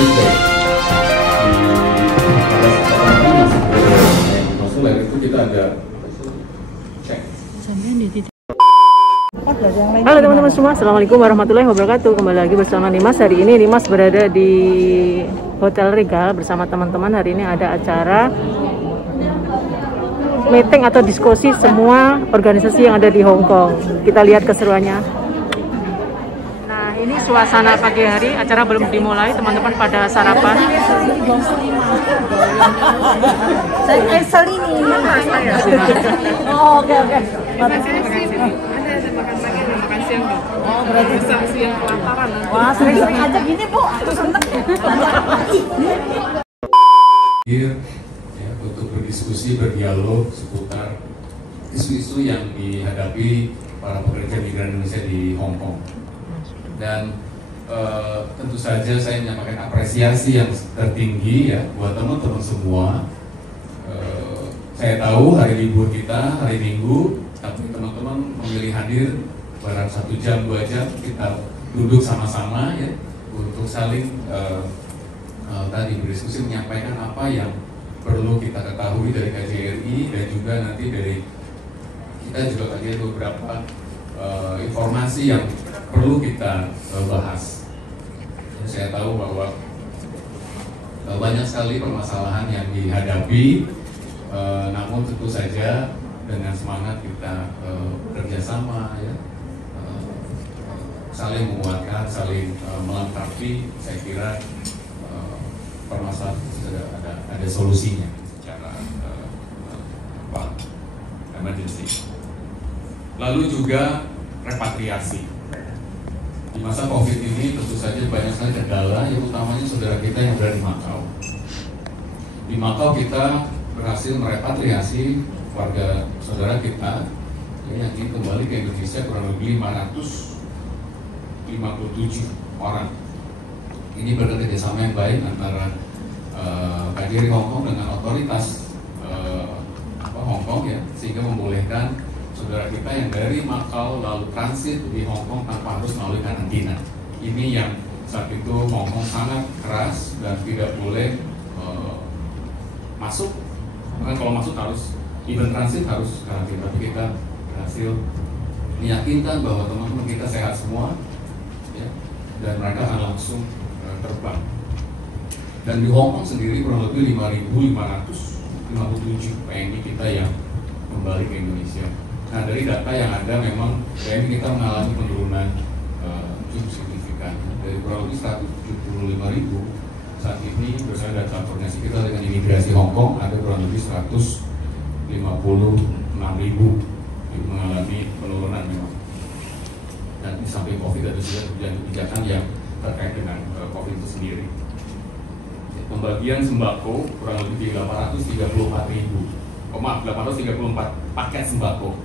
feedback pada saat ini masih konsuler itu kita ada cek. Halo teman-teman semua, assalamualaikum warahmatullahi wabarakatuh. Kembali lagi bersama Nimas. Hari ini Nimas berada di Hotel Regal bersama teman-teman. Hari ini ada acara meeting atau diskusi semua organisasi yang ada di Hong Kong. Kita lihat keseruannya. Nah, ini suasana pagi hari, acara belum dimulai, teman-teman pada sarapan. Saya Selini. Oh, oke. Ada makan pagi, ada makan siang, Bu. Oh, berarti siang kelaparan nanti. Wah, sering-sering aja gini, Bu. Aku seneng. Untuk berdiskusi, berdialog seputar isu-isu yang dihadapi para pekerja migran Indonesia di Hong Kong. Dan tentu saja saya menyampaikan apresiasi yang tertinggi ya buat teman-teman semua. Saya tahu hari libur kita hari Minggu, tapi teman-teman memilih hadir barang 1 jam 2 jam kita duduk sama-sama ya untuk saling tadi berdiskusi, menyampaikan apa yang perlu kita ketahui dari KJRI dan juga nanti dari kita juga tadi ada beberapa informasi yang perlu kita bahas. Saya tahu bahwa banyak sekali permasalahan yang dihadapi, namun tentu saja dengan semangat kita kerjasama ya, saling menguatkan, saling melengkapi. Saya kira permasalahan itu ada solusinya secara emergency. Lalu juga repatriasi. Di masa COVID ini tentu saja banyak sekali kendala, yang utamanya saudara kita yang berada di Macau. Di Macau kita berhasil merepatriasi warga saudara kita yang ingin kembali ke Indonesia kurang lebih 557 orang. Ini berkat kerjasama yang baik antara KJRI Hong Kong dengan otoritas Hong Kong ya, sehingga membolehkan saudara kita yang dari Macau lalu transit di Hong Kong tanpa harus melalui karantina. Ini yang saat itu Hong Kong sangat keras dan tidak boleh masuk. Karena kalau masuk harus even transit harus karantina. Tapi kita berhasil meyakinkan bahwa teman-teman kita sehat semua ya, dan mereka akan langsung terbang. Dan di Hong Kong sendiri kurang lebih 5.557 PMI kita yang kembali ke Indonesia. Nah, dari data yang ada memang PMI kita mengalami penurunan cukup signifikan dari kurang lebih 175.000. Saat ini berdasarkan data koordinasi kita dengan imigrasi Hong Kong ada kurang lebih 156.000 yang mengalami penurunan memang. Dan di samping COVID ada juga kebijakan yang terkait dengan COVID itu sendiri. Pembagian sembako kurang lebih 834 paket sembako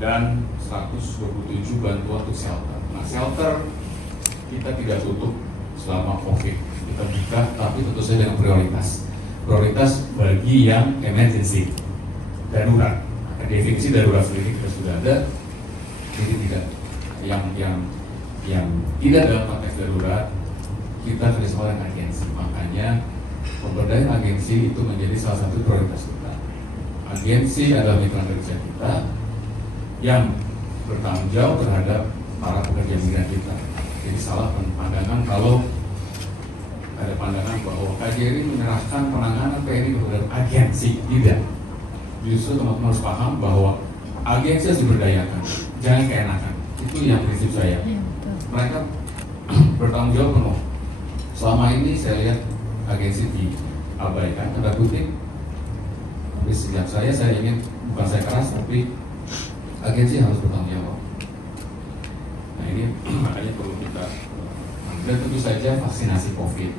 dan 127 bantuan untuk shelter. Nah, shelter kita tidak tutup selama COVID, kita buka, tapi tentu saja dengan prioritas bagi yang emergency, darurat. Definisi darurat sendiri kita sudah ada, jadi tidak yang tidak dalam konteks darurat kita kerjasama dengan agensi. Makanya pemberdayaan agensi itu menjadi salah satu prioritas kita. Agensi adalah mitra kerja kita yang bertanggung jawab terhadap para pekerja migran kita. Jadi salah pandangan kalau ada pandangan bahwa KJRI menyerahkan penanganan PNI kepada agensi. Tidak. Justru teman-teman harus paham bahwa agensi harus diberdayakan, jangan keenakan. Itu yang prinsip saya. Mereka bertanggung jawab penuh. Selama ini saya lihat agensi diabaikan, tanda kutip. Tapi sejak saya ingin, bukan saya keras, tapi agensi harus bertanggung jawab. Nah ini makanya perlu kita, dan tentu saja vaksinasi COVID.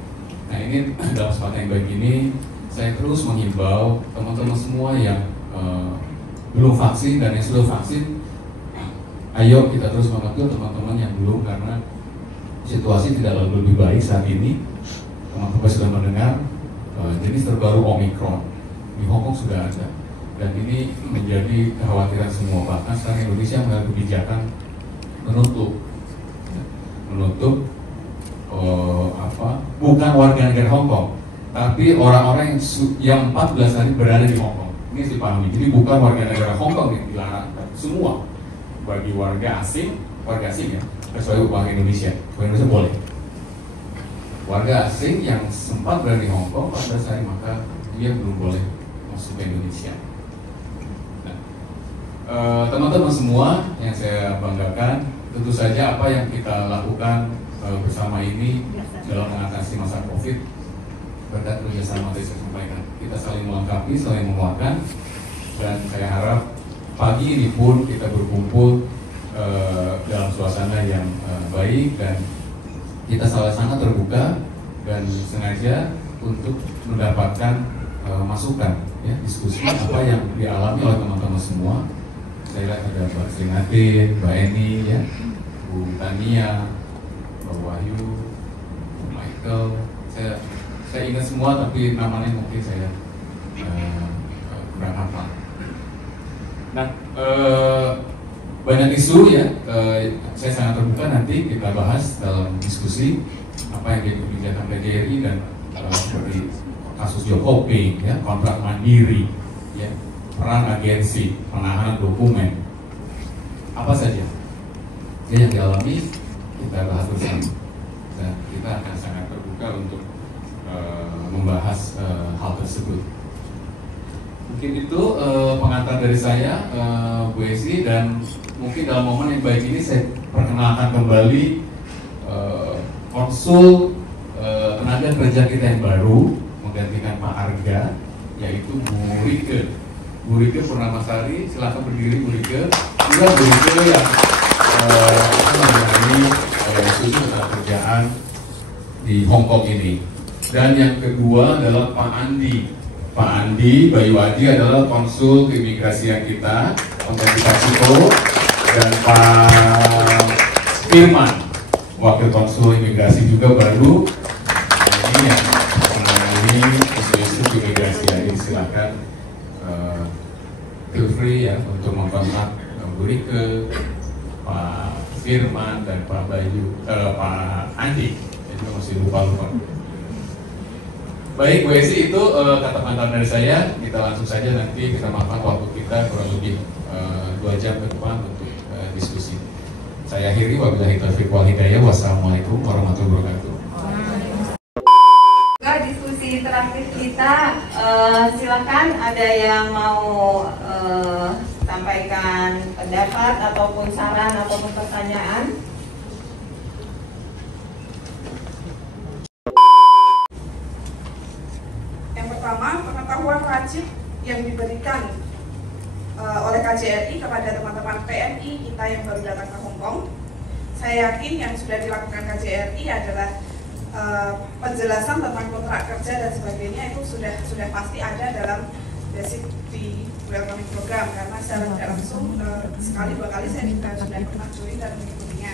Nah ini dalam kesempatan yang baik ini, saya terus menghimbau teman-teman semua yang belum vaksin dan yang sudah vaksin, ayo kita terus membantu teman-teman yang belum, karena situasi tidak lebih baik saat ini. Teman-teman sudah mendengar jenis terbaru Omicron di Hong Kong sudah ada, dan ini menjadi kekhawatiran semua. Bahkan sekarang Indonesia mengambil kebijakan menutup bukan warga negara Hong Kong, tapi orang-orang yang 14 hari berada di Hong Kong. Ini harus dipahami. Jadi bukan warga negara Hong Kong yang dilarang, semua bagi warga asing ya, kecuali warga Indonesia. Warga Indonesia boleh. Warga asing yang sempat berada di Hong Kong 14 hari maka dia belum boleh masuk ke Indonesia. Teman-teman semua yang saya banggakan, tentu saja apa yang kita lakukan bersama ini dalam mengatasi masa COVID berkat kerjasama tadi saya sampaikan. Kita saling melengkapi, saling menguatkan, dan saya harap pagi ini pun kita berkumpul dalam suasana yang baik, dan kita sangat terbuka dan sengaja untuk mendapatkan masukan, ya, diskusi apa yang dialami oleh teman-teman semua. Saya lihat ada Mbak Sri Natin, Mbak Eni, ya, Bu Tania, Mbak Wahyu, Bu Michael. Saya ingat semua, tapi namanya mungkin saya kurang hafal. Nah, banyak isu, ya, saya sangat terbuka nanti kita bahas dalam diskusi apa yang jadi kebijakan PJRI dan seperti kasus Jokowi, ya, kontrak mandiri, ya, peran agensi, penahanan dokumen, apa saja yang dialami kita bahas bersama, dan kita akan sangat terbuka untuk membahas hal tersebut. Mungkin itu pengantar dari saya, Bu Esi, dan mungkin dalam momen yang baik ini saya perkenalkan kembali konsul tenaga kerja kita yang baru menggantikan Pak Arga, yaitu Bu Rike. Bu Rike Purnamasari, silakan berdiri Bu Rike. Juga Bu Rike yang menjalani studi tentang kerjaan di Hong Kong ini. Dan yang kedua adalah Pak Andi. Pak Andi Bayu Adi adalah konsul keimigrasian kita, pengganti Pak Ciko, dan Pak Firman, wakil konsul imigrasi juga baru. Ini yang menangani isu-isu keimigrasian ini. Silakan feel free, ya, untuk mengkontak Bu Rike, Pak Firman, dan Pak Pak Andi. Saya juga masih lupa. Baik, Bu Esi, itu kata-kata dari saya. Kita langsung saja, nanti kita makan waktu kita kurang lebih 2 jam ke depan untuk diskusi. Saya akhiri, wabillahi taufiq wal hidayah. Wassalamualaikum warahmatullahi wabarakatuh. Diskusi terakhir kita, silakan ada yang mau sampaikan pendapat ataupun saran ataupun pertanyaan. Yang pertama, pengetahuan wajib yang diberikan oleh KJRI kepada teman-teman PMI kita yang baru datang ke Hong Kong. Saya yakin yang sudah dilakukan KJRI adalah penjelasan tentang kontrak kerja dan sebagainya, itu sudah pasti ada dalam basic di welcoming program, karena secara tidak langsung sekali 2 kali saya juga sudah pernah join dan mengikutinya.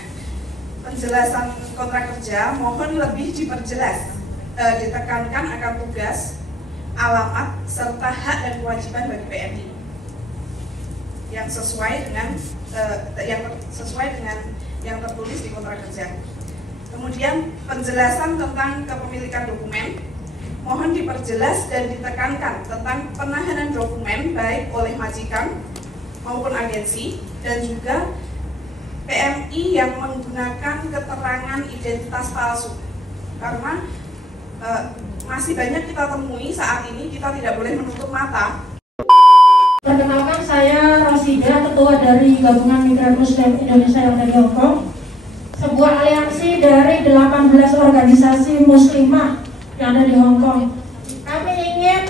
Penjelasan kontrak kerja mohon lebih diperjelas, ditekankan akan tugas, alamat, serta hak dan kewajiban bagi PMI yang sesuai dengan yang tertulis di kontrak kerja. Kemudian penjelasan tentang kepemilikan dokumen mohon diperjelas dan ditekankan tentang penahanan dokumen baik oleh majikan maupun agensi, dan juga PMI yang menggunakan keterangan identitas palsu, karena masih banyak kita temui saat ini. Kita tidak boleh menutup mata. Perkenalkan, saya Rosida, ketua dari Gabungan Migran Muslim Indonesia yang ada di Hong Kong, sebuah aliansi dari 18 organisasi muslimah yang ada di Hong Kong. Kami ingin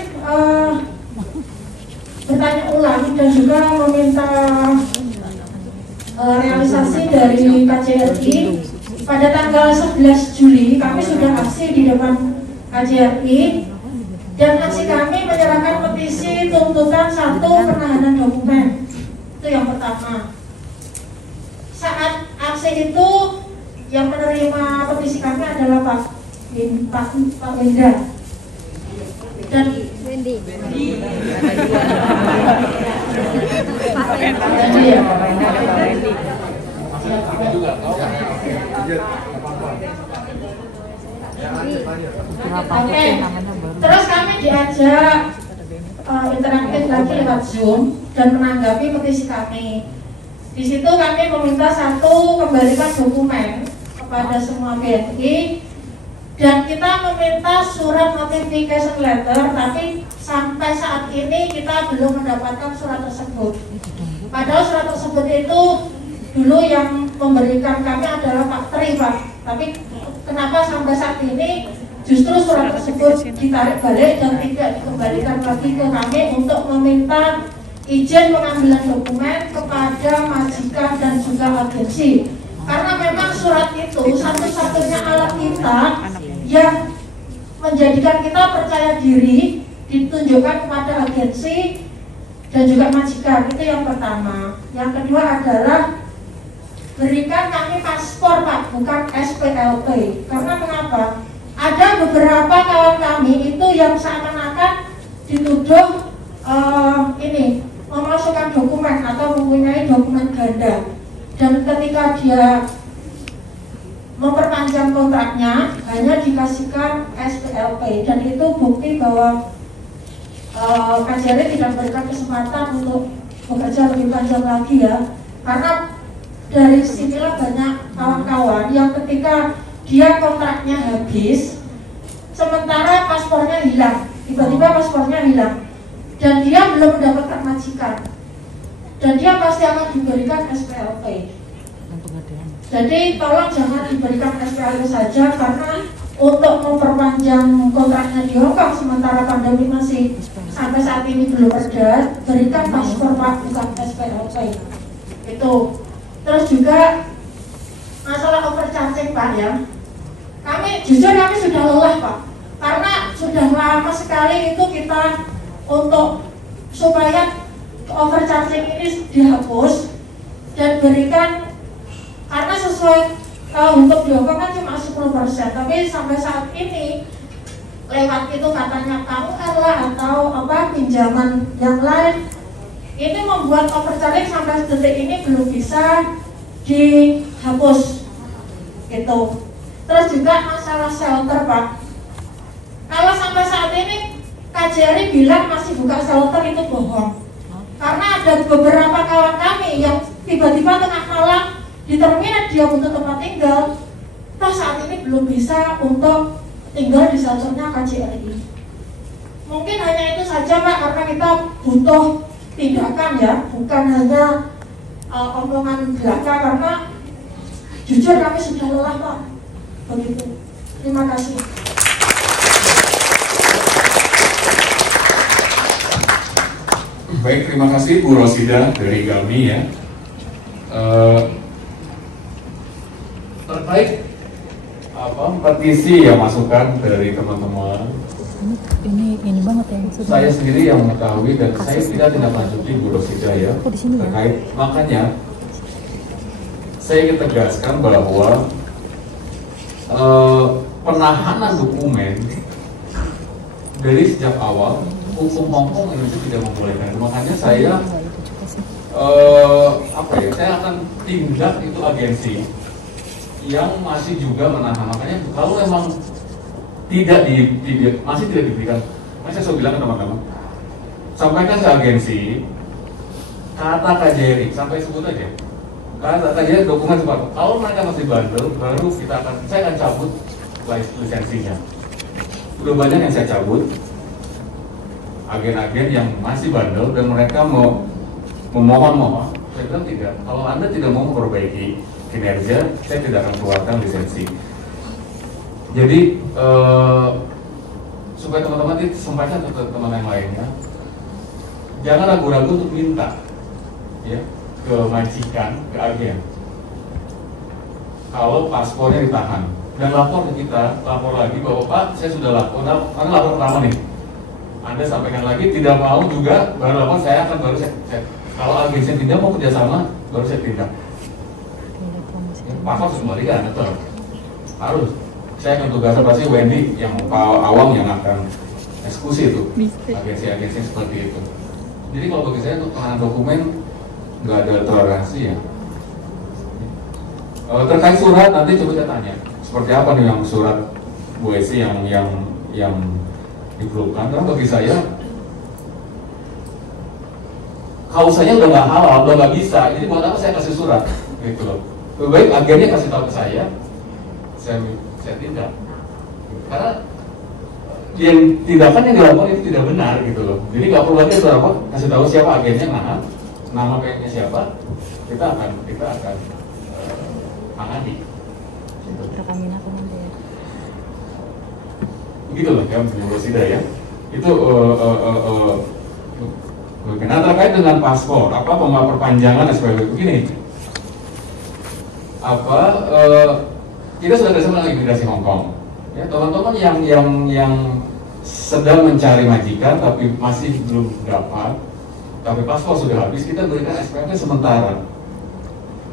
bertanya ulang dan juga meminta realisasi dari KJRI. Pada tanggal 11 Juli kami sudah aksi di depan KJRI, dan aksi kami menyerahkan petisi tuntutan 1 penahanan dokumen. Itu yang pertama. Saat aksi itu yang menerima petisi kami adalah Pak Wenda dan Wendy. Oke. Terus kami diajak interaktif lagi lewat Zoom dan menanggapi petisi kami. Di situ kami meminta satu, kembalikan dokumen kepada semua BNI, dan kita meminta surat notification letter, tapi sampai saat ini kita belum mendapatkan surat tersebut. Padahal surat tersebut itu dulu yang memberikan kami adalah Pak Tri, Pak. Tapi kenapa sampai saat ini justru surat tersebut ditarik balik dan tidak dikembalikan lagi ke kami untuk meminta izin pengambilan dokumen kepada majikan dan juga agensi. Karena memang surat itu satu-satunya alat kita yang menjadikan kita percaya diri ditunjukkan kepada agensi dan juga majikan. Itu yang pertama. Yang kedua adalah berikan kami paspor, Pak, bukan SPLP. Karena mengapa? Ada beberapa kawan kami itu yang seakan-akan dituduh memasukkan dokumen atau mempunyai dokumen ganda, dan ketika dia memperpanjang kontraknya hanya dikasihkan SPLP, dan itu bukti bahwa KJRI tidak memberikan kesempatan untuk bekerja lebih panjang lagi ya. Karena dari sinilah banyak kawan-kawan yang ketika dia kontraknya habis, sementara paspornya hilang, tiba-tiba paspornya hilang, dan dia belum mendapatkan majikan, dan dia pasti akan diberikan SPLP. Jadi tolong jangan diberikan SPLP saja, karena untuk memperpanjang kontraknya di Hongkong sementara pandemi masih sampai saat ini belum reda, berikan paspor, Pak, bukan SPLP. Itu. Terus juga masalah overcharging, Pak, ya. Kami sudah lelah, Pak, karena sudah lama sekali itu kita untuk supaya overcharging ini dihapus dan berikan, karena sesuai untuk di Hongkong kan cuma 10%, tapi sampai saat ini lewat itu katanya KUR lah atau pinjaman yang lain, ini membuat overcharging sampai detik ini belum bisa dihapus gitu. Terus juga masalah shelter, Pak. Kalau sampai saat ini KJRI bilang masih buka shelter, itu bohong. Karena ada beberapa kawan kami yang tiba-tiba tengah malam di terminal dia butuh tempat tinggal, toh saat ini belum bisa untuk tinggal di shelternya KJRI. Mungkin hanya itu saja, Pak, karena kita butuh tindakan ya, bukan hanya omongan belaka, karena jujur kami sudah lelah, Pak. Begitu. Terima kasih. Baik, terima kasih Bu Rosida dari Galmi ya. Terkait petisi yang masukan dari teman-teman, ini banget ya maksudnya. Saya sendiri yang mengetahui dan saya tidak lanjuti Bu Rosida ya. Terkait makanya saya ingin tegaskan bahwa penahanan dokumen dari sejak awal hukum Hongkong itu tidak membolehkan. Makanya saya saya akan tindak itu agensi yang masih juga menahan. Makanya kalau memang masih tidak diberikan, saya selalu bilang ke teman-teman, sampaikan ke agensi kata KJRI, sampai sebut aja kata KJRI dokumen seperti. Kalau mereka masih bandel, baru saya akan cabut lisensinya. Udah banyak yang saya cabut, agen-agen yang masih bandel dan mereka mau memohon. Saya bilang tidak. Kalau Anda tidak mau memperbaiki kinerja, saya tidak akan keluarkan lisensi. Jadi supaya teman-teman disampaikan ke teman yang lainnya, jangan ragu-ragu untuk minta ya ke majikan, ke agen kalau paspornya ditahan, dan lapor ke kita, lapor lagi bahwa Pak, saya sudah lapor, karena lapor pertama nih, Anda sampaikan lagi, tidak mau juga, baru lapor, saya akan baru saya kalau agensi tidak mau kerjasama, baru saya tindak. Paspor harus kembalikan, betul, harus. Saya akan tugasnya pasti Wendy yang awam yang akan eksekusi itu, agensi-agensi seperti itu. Jadi kalau bagi saya untuk penahanan dokumen nggak ada toleransi ya. Terkait surat nanti coba saya tanya, seperti apa nih yang surat Bu Esi yang diperlukan. Karena bagi saya kausanya udah nggak halal, udah nggak bisa. Jadi buat apa saya kasih surat gitu loh? Lebih baik agennya kasih tahu ke saya tindak. Karena yang tindakan yang dilakukan itu tidak benar gitu loh. Jadi nggak perlu lagi surat apa kasih tahu siapa agennya, nama PM-nya siapa, kita akan tangani. Gitu. Begitu loh ya, Bu Rosida ya. Itu nah terkait dengan paspor, perpanjangan SPP begini. Kita sudah bersama dengan imigrasi Hong Kong. Ya, teman-teman yang sedang mencari majikan tapi masih belum dapat, tapi paspor sudah habis, kita berikan SPP sementara.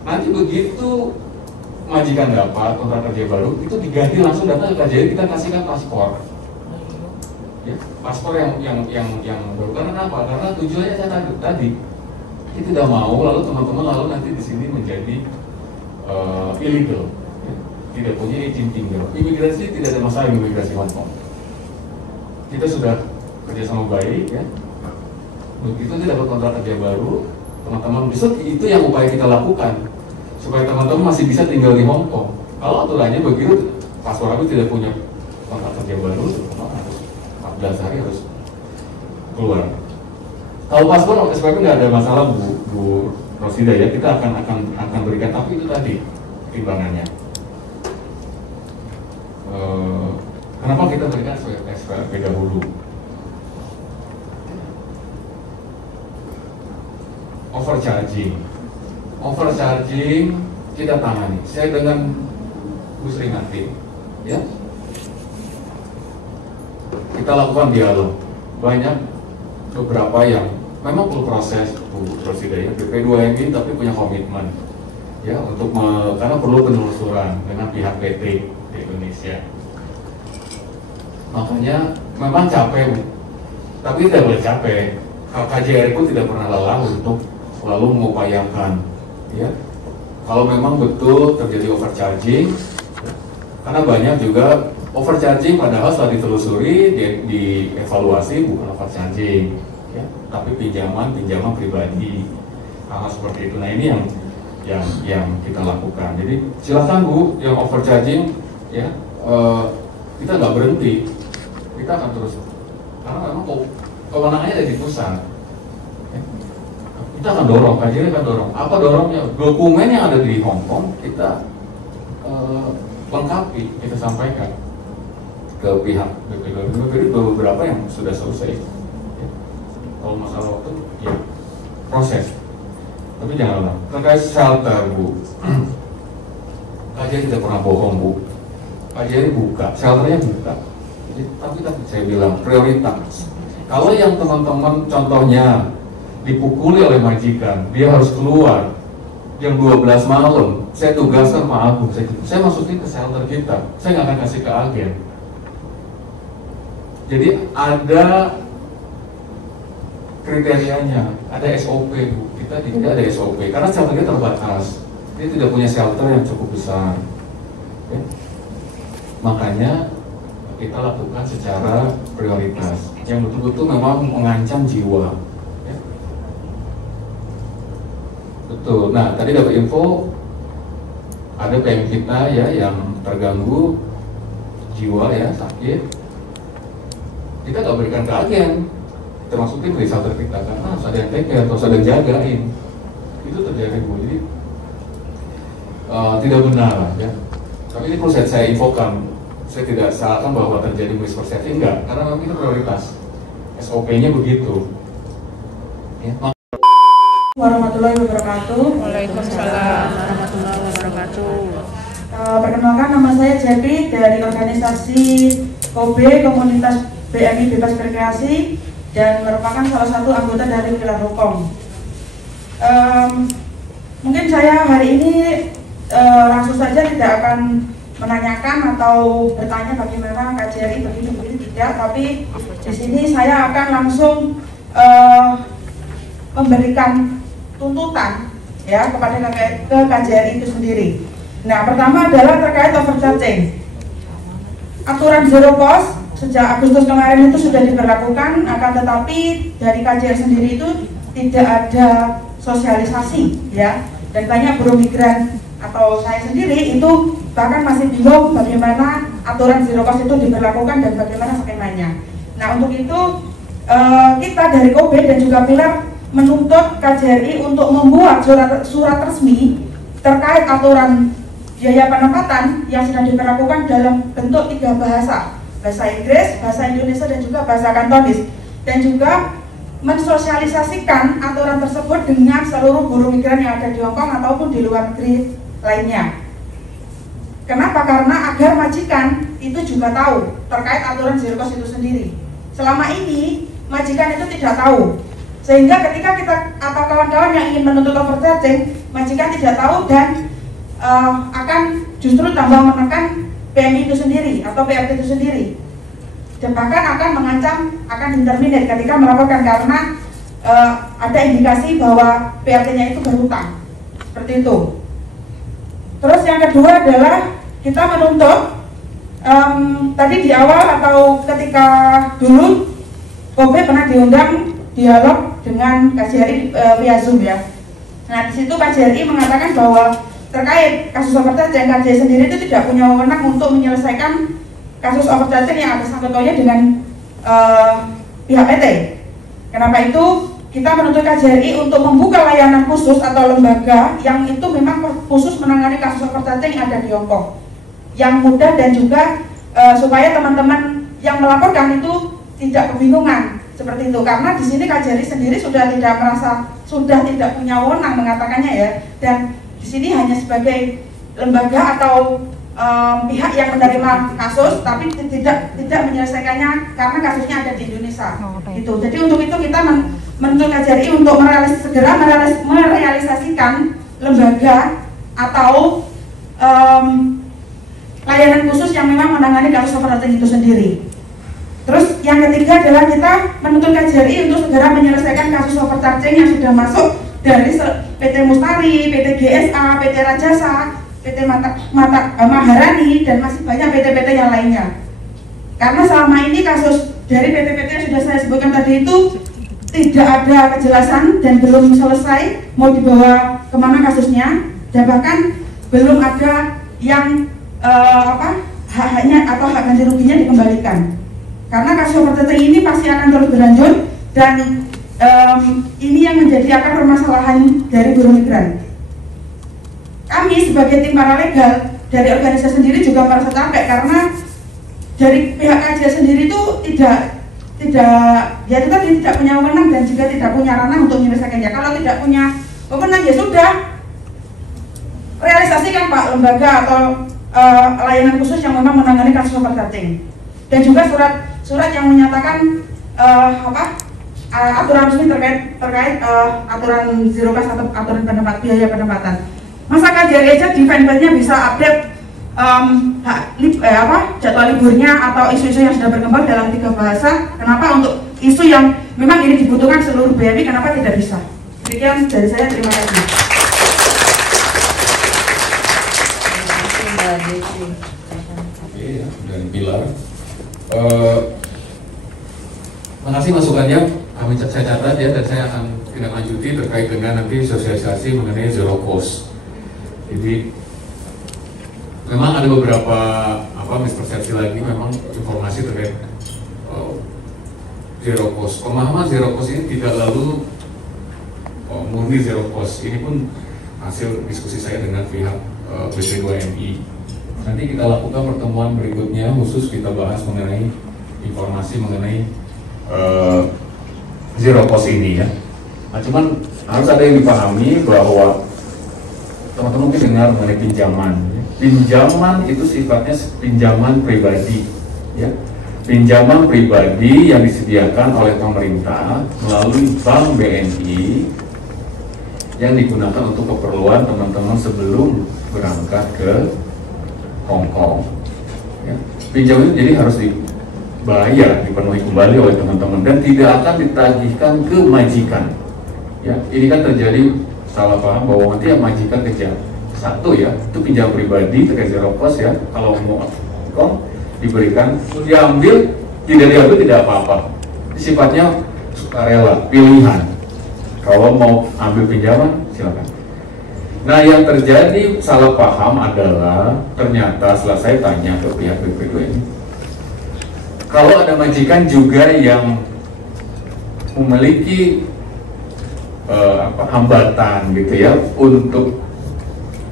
Nanti begitu majikan dapat kontrak kerja baru, itu diganti langsung datang ke KJRI, kita kasihkan paspor. Ya, paspor yang baru. Karena apa? Karena tujuannya saya tadi kita tidak mau lalu teman-teman nanti di sini menjadi illegal, ya, tidak punya izin tinggal. Imigrasi tidak ada masalah imigrasi Hong Kong. Kita sudah kerjasama baik, ya. Begitu tidak dapat kontrak kerja baru, teman-teman besok itu yang upaya kita lakukan supaya teman-teman masih bisa tinggal di Hong Kong. Kalau aturannya begitu, paspor aku tidak punya kontrak kerja baru, harus 14 hari harus keluar. Kalau paspor SPP nggak ada masalah Bu Rosida ya, kita akan berikan, tapi itu tadi timbangannya. Kenapa kita berikan SPP dahulu? Overcharging kita tangani. Saya dengan Bu Srimati, ya, kita lakukan dialog. Banyak beberapa yang memang perlu proses, Bu Rosida ya, BP2MI tapi punya komitmen, ya, karena perlu penelusuran dengan pihak PT di Indonesia. Makanya memang capek, Bu, tapi tidak boleh capek. KJRI pun tidak pernah lelah untuk selalu mengupayakan, ya, kalau memang betul terjadi overcharging, ya, karena banyak juga overcharging padahal setelah ditelusuri, dievaluasi bukan overcharging, ya, tapi pinjaman pribadi, hal seperti itu. Nah ini yang kita lakukan. Jadi silakan Bu, yang overcharging, ya, kita nggak berhenti, kita akan terus, karena memang kewenangannya ada di pusat. Kita akan dorong, KJRI akan dorong. Apa dorongnya? Dokumen yang ada di Hong Kong kita lengkapi, kita sampaikan ke pihak BPD. Beberapa yang sudah selesai. Ya. Kalau masalah waktu, ya proses. Tapi janganlah. Terkait shelter, Bu, KJRI tidak pernah bohong, Bu. KJRI buka, shelternya buka. Jadi, tapi saya bilang prioritas. Kalau yang teman-teman contohnya dipukuli oleh majikan, dia harus keluar jam 12 malam, saya tugaskan Pak Agung, saya masukin ke shelter kita, saya nggak akan kasih ke agen. Jadi ada kriterianya, ada SOP, Bu. Kita tidak ada SOP karena shelter kita terbatas, dia tidak punya shelter yang cukup besar, ya. Makanya kita lakukan secara prioritas yang betul-betul memang mengancam jiwa. Betul. Nah, tadi dapat info ada PM kita ya yang terganggu jiwa ya, sakit. Kita nggak berikan ke agen, kita masukin ke shelter kita karena harus ada yang take care, harus ada yang jagain. Itu terjadi, Bu. Jadi tidak benar ya. Tapi ini perlu saya infokan. Saya tidak salahkan bahwa terjadi mispersepsi, enggak, karena memang itu prioritas. SOP-nya begitu. Ya. Warahmatullahi wabarakatuh. Waalaikumsalam warahmatullahi wabarakatuh. Perkenalkan, nama saya Jepi dari organisasi KOBE Komunitas BMI Bebas Berkreasi dan merupakan salah satu anggota dari Pilar Hukum. Mungkin saya hari ini langsung saja tidak akan menanyakan atau bertanya bagaimana KJRI begini tidak, tapi di sini saya akan langsung memberikan tuntutan ya kepada KJRI itu sendiri. Nah, pertama adalah terkait overcharging. aturan zero cost sejak Agustus kemarin itu sudah diberlakukan, akan tetapi dari KJR sendiri itu tidak ada sosialisasi ya, dan banyak buruh migran atau saya sendiri itu bahkan masih bingung bagaimana aturan zero cost itu diberlakukan dan bagaimana skemanya. Nah, untuk itu kita dari Kobe dan juga Pilar menuntut KJRI untuk membuat surat resmi terkait aturan biaya penempatan yang sudah diberlakukan dalam bentuk 3 bahasa Inggris, bahasa Indonesia, dan juga bahasa Kantonis, dan juga mensosialisasikan aturan tersebut dengan seluruh buruh migran yang ada di Hongkong ataupun di luar negeri lainnya. Kenapa? Karena agar majikan itu juga tahu terkait aturan zero cost itu sendiri. Selama ini majikan itu tidak tahu, sehingga ketika kita atau kawan-kawan yang ingin menuntut overcharging, majikan tidak tahu dan akan justru tambah menekan PMI itu sendiri atau PRT itu sendiri, dan bahkan akan mengancam akan interminate ketika melaporkan karena ada indikasi bahwa PRT-nya itu berhutang, seperti itu. Terus yang kedua adalah kita menuntut tadi di awal atau ketika dulu Kobe pernah diundang dialog dengan KJRI via Zoom ya. Nah, di situ KJRI mengatakan bahwa terkait kasus overcharging, KJRI sendiri itu tidak punya wewenang untuk menyelesaikan kasus overcharging yang ada sangkut pautnya dengan pihak PT. Kenapa itu kita menuntut KJRI untuk membuka layanan khusus atau lembaga yang itu memang khusus menangani kasus overcharging yang ada di Hongkong, yang mudah dan juga supaya teman-teman yang melaporkan itu tidak kebingungan seperti itu, karena di sini KJRI sendiri sudah tidak punya wewenang mengatakannya ya, dan di sini hanya sebagai lembaga atau pihak yang menerima kasus tapi tidak menyelesaikannya karena kasusnya ada di Indonesia. Gitu. Jadi untuk itu kita menuntut KJRI untuk segera merealisasikan lembaga atau layanan khusus yang memang menangani kasus overcharging itu sendiri. Terus yang ketiga adalah kita menuntut KJRI untuk segera menyelesaikan kasus overcharging yang sudah masuk dari PT Mustari, PT GSA, PT Rajasa, PT Maharani, dan masih banyak PT-PT yang lainnya. Karena selama ini kasus dari PT-PT yang sudah saya sebutkan tadi itu tidak ada kejelasan dan belum selesai mau dibawa kemana kasusnya, dan bahkan belum ada yang hak-haknya atau hak ganti ruginya dikembalikan. Karena kasus overcharging ini pasti akan terus berlanjut dan ini yang menjadi akar permasalahan dari buruh migran. Kami sebagai tim paralegal dari organisasi sendiri juga merasa capek karena dari pihak KJR sendiri itu tidak punya wewenang dan juga tidak punya ranah untuk menyelesaikannya. Kalau tidak punya wewenang ya sudah, realisasikan Pak lembaga atau layanan khusus yang memang menangani kasus overcharging, dan juga surat yang menyatakan aturan resmi terkait aturan zero cost atau aturan biaya penempatan. Masa KJRI aja di fanpage-nya bisa update jadwal liburnya atau isu-isu yang sudah berkembang dalam 3 bahasa. Kenapa untuk isu yang memang ini dibutuhkan seluruh BMI, kenapa tidak bisa? Demikian dari saya, terima kasih. Oke ya, dan Pilar. Makasih masukannya, saya catat ya, dan saya akan tindak lanjuti terkait dengan nanti sosialisasi mengenai zero cost. Jadi memang ada beberapa mispersepsi lagi, memang informasi terkait zero cost. Pemahaman zero cost ini tidak lalu murni zero cost. Ini pun hasil diskusi saya dengan pihak BP2MI. Nanti kita lakukan pertemuan berikutnya khusus kita bahas mengenai informasi mengenai zero cost ini ya. Nah, cuman harus ada yang dipahami bahwa teman-teman mungkin dengar mengenai pinjaman. Pinjaman itu sifatnya pinjaman pribadi, ya. Pinjaman pribadi yang disediakan oleh pemerintah melalui Bank BNI yang digunakan untuk keperluan teman-teman sebelum berangkat ke Hong Kong. Ya. Pinjaman itu jadi harus dibayar, dipenuhi kembali oleh teman-teman dan tidak akan ditagihkan ke majikan. Ya, ini kan terjadi salah paham bahwa nanti yang majikan kejar. Satu ya, itu pinjam pribadi terkait zero cost ya. Kalau mau Hong Kong diberikan, diambil, tidak diambil tidak apa-apa. Sifatnya sukarela, pilihan. Kalau mau ambil pinjaman, silakan. Nah, yang terjadi salah paham adalah ternyata setelah saya tanya ke pihak BPWN, kalau ada majikan juga yang memiliki hambatan gitu ya untuk,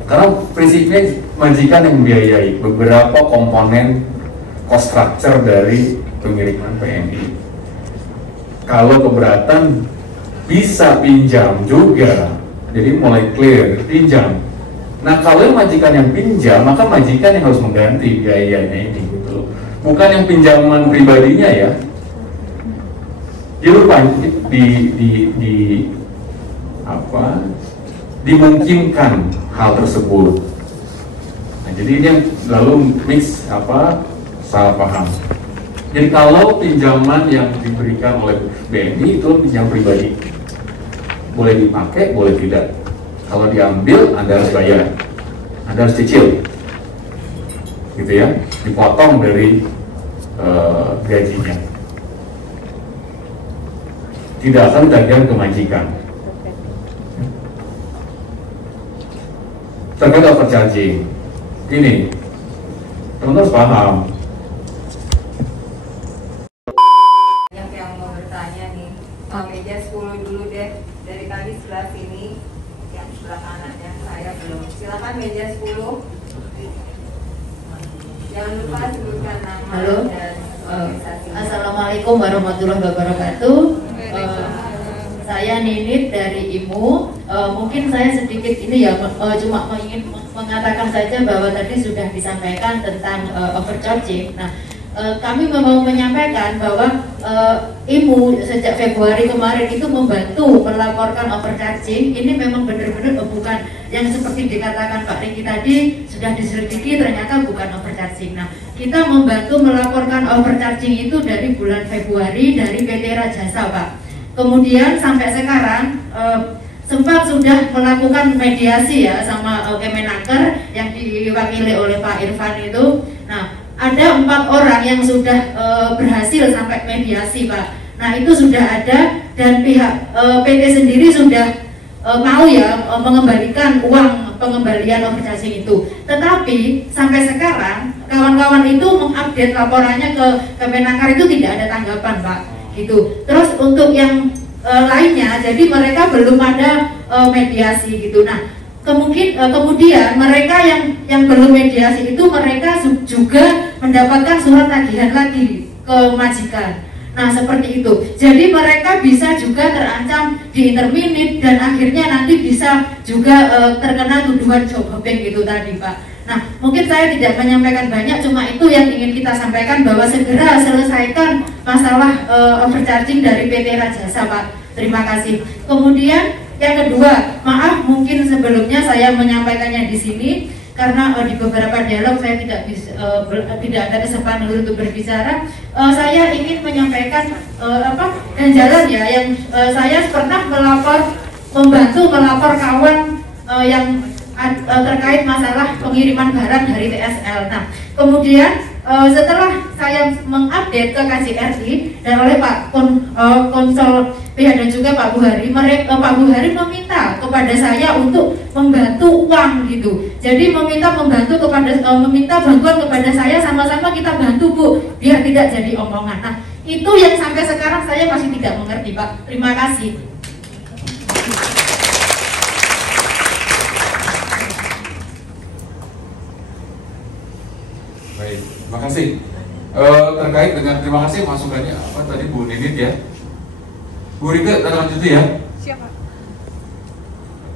karena prinsipnya majikan yang membiayai beberapa komponen cost structure dari pengiriman PMI. Kalau keberatan bisa pinjam juga, jadi mulai clear pinjam. Nah, kalau yang majikan yang pinjam, maka majikan yang harus mengganti biayanya ini gitu loh. Bukan yang pinjaman pribadinya ya. Jadi dimungkinkan hal tersebut. Nah, jadi ini yang lalu mix salah paham. Jadi kalau pinjaman yang diberikan oleh BNI itu pinjam pribadi, boleh dipakai, boleh tidak. Kalau diambil, Anda harus bayar, Anda harus cicil, gitu ya, dipotong dari gajinya. Tidak akan tagihan ke majikan. Terkait overcharging, gini, teman-teman harus paham. Yang mau bertanya nih, meja 10 dulu deh, dari tadi sebelah sini, yang sebelah kanannya saya belum. Silakan meja 10. Jangan lupa sebutkan nama. Halo. Dan organisasi. Assalamualaikum warahmatullahi wabarakatuh. Saya Ninit dari IMU. Mungkin saya sedikit ini ya, cuma ingin mengatakan saja bahwa tadi sudah disampaikan tentang overcharging. Nah, kami mau menyampaikan bahwa IMU sejak Februari kemarin itu membantu melaporkan overcharging. Ini memang benar-benar bukan yang seperti dikatakan Pak Riki tadi, sudah diselidiki ternyata bukan overcharging. Nah, kita membantu melaporkan overcharging itu dari bulan Februari dari PT Rajasa, Pak. Kemudian sampai sekarang sempat sudah melakukan mediasi ya sama Kemenaker yang diwakili oleh Pak Irfan itu. Nah, ada 4 orang yang sudah berhasil sampai mediasi, Pak. Nah, itu sudah ada dan pihak PT sendiri sudah mau ya mengembalikan uang pengembalian overcharging itu. Tetapi sampai sekarang kawan-kawan itu mengupdate laporannya ke Kemenaker itu tidak ada tanggapan, Pak. Gitu. Terus untuk yang lainnya, jadi mereka belum ada mediasi gitu. Nah, kemudian mereka yang belum mediasi itu mereka juga mendapatkan surat tagihan lagi ke majikan. Nah, seperti itu. Jadi mereka bisa juga terancam di interminit dan akhirnya nanti bisa juga terkena tuduhan job hopping gitu tadi, Pak. Nah, mungkin saya tidak menyampaikan banyak, cuma itu yang ingin kita sampaikan bahwa segera selesaikan masalah overcharging dari PT Rajasa, Pak. Terima kasih. Kemudian yang kedua, maaf mungkin sebelumnya saya menyampaikannya di sini karena di beberapa dialog saya tidak ada kesempatan untuk berbicara. Saya ingin menyampaikan ganjaran ya yang saya pernah membantu melapor kawan yang terkait masalah pengiriman barang dari TSL. Nah, kemudian setelah saya mengupdate ke KJRI dan oleh Pak Konsol PH dan juga Pak Buhari, Pak Buhari meminta kepada saya untuk membantu uang gitu. Jadi meminta bantuan kepada saya, sama-sama kita bantu Bu, biar tidak jadi omongan. Nah, itu yang sampai sekarang saya masih tidak mengerti, Pak. Terima kasih. Baik, terima kasih. Terkait dengan terima kasih masukannya apa tadi Bu Ninit ya. Bu Rika, kita lanjuti ya. Siapa?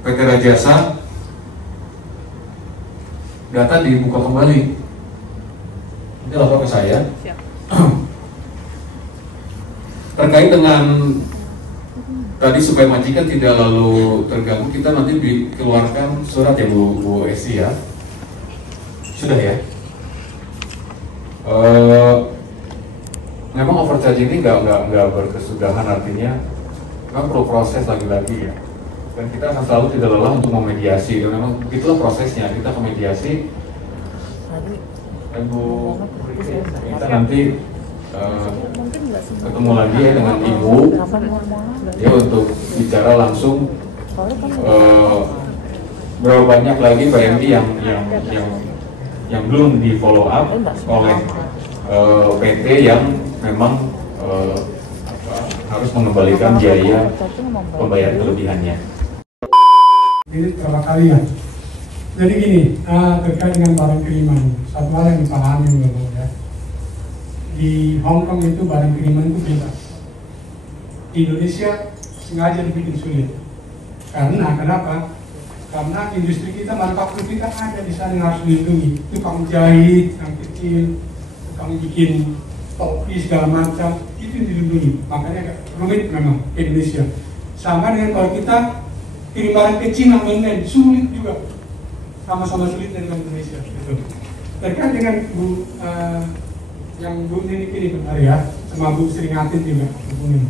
PT Rajasa data dibuka kembali. Ini lapor ke saya. Siap. Terkait dengan tadi supaya majikan tidak lalu terganggu, kita nanti dikeluarkan surat ya Bu Esi ya. Sudah ya. Memang overcharging ini nggak berkesudahan, artinya memang perlu proses lagi-lagi ya. Dan kita akan selalu tidak lelah untuk memediasi. Dan memang itulah prosesnya, kita ke mediasi Ibu, kita nanti ketemu lagi ya dengan Ibu ya untuk bicara langsung berapa banyak lagi PMI yang belum di follow up oleh PT yang memang harus mengembalikan biaya pembayaran kelebihannya. Ini berapa kali ya? Jadi gini, terkait dengan barang kiriman, satu hal yang dipahami dulu ya. Di Hong Kong itu barang kiriman itu bebas. Di Indonesia sengaja dibikin sulit. Karena kenapa? Karena industri kita, manufaktur kita ada di sana yang harus dilindungi. Tukang jahit yang kecil, tukang bikin topi segala macam, itu yang dilindungi. Makanya agak rumit memang ke Indonesia. Sama dengan kalau kita kirim barang ke Cina online, sulit juga. Sama-sama sulit dengan Indonesia. Gitu. Terkait dengan yang Bu Nini kirim benar ya, sama Bu Seringatin juga. Bu Nini.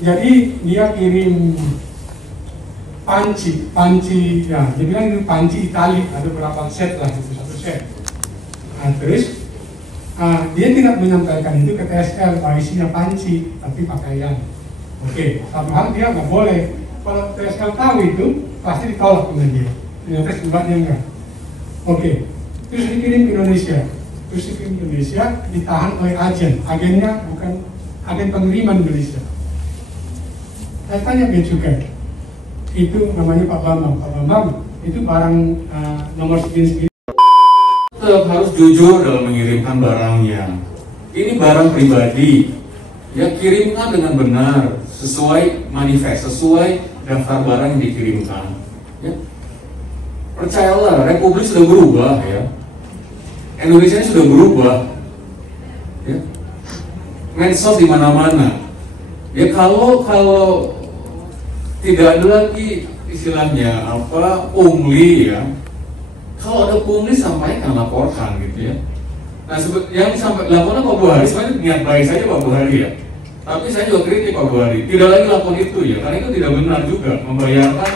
Jadi dia kirim panci ya, dia bilang itu panci Itali, ada berapa set lah, itu satu set. Nah, terus dia tidak menyampaikan itu ke TSL, isinya panci, tapi pakaian. Oke, satu hal dia nggak boleh. Kalau TSL tahu itu, pasti ditolak dengan dia. Ternyata sebabnya enggak. Oke, terus dikirim ke Indonesia. Terus dikirim ke Indonesia, ditahan oleh agennya bukan agen pengiriman Indonesia. Saya tanya dia juga. Itu namanya Pak Bambang. Pak Bambang itu barang nomor sekian. Tetap harus jujur dalam mengirimkan barangnya. Ini barang pribadi. Ya kirimkan dengan benar, sesuai manifest, sesuai daftar barang yang dikirimkan. Ya. Percayalah, Republik sudah berubah ya. Indonesia sudah berubah. Ya. Medsos di mana-mana. Ya kalau tidak ada lagi istilahnya pungli ya. Kalau ada pungli sampaikan, laporkan gitu ya. Nah yang sampai laporan Pak Buhari sebenarnya niat baik saja Pak Buhari ya. Tapi saya juga kritik Pak Buhari, tidak lagi lapor itu ya, karena itu tidak benar juga membayarkan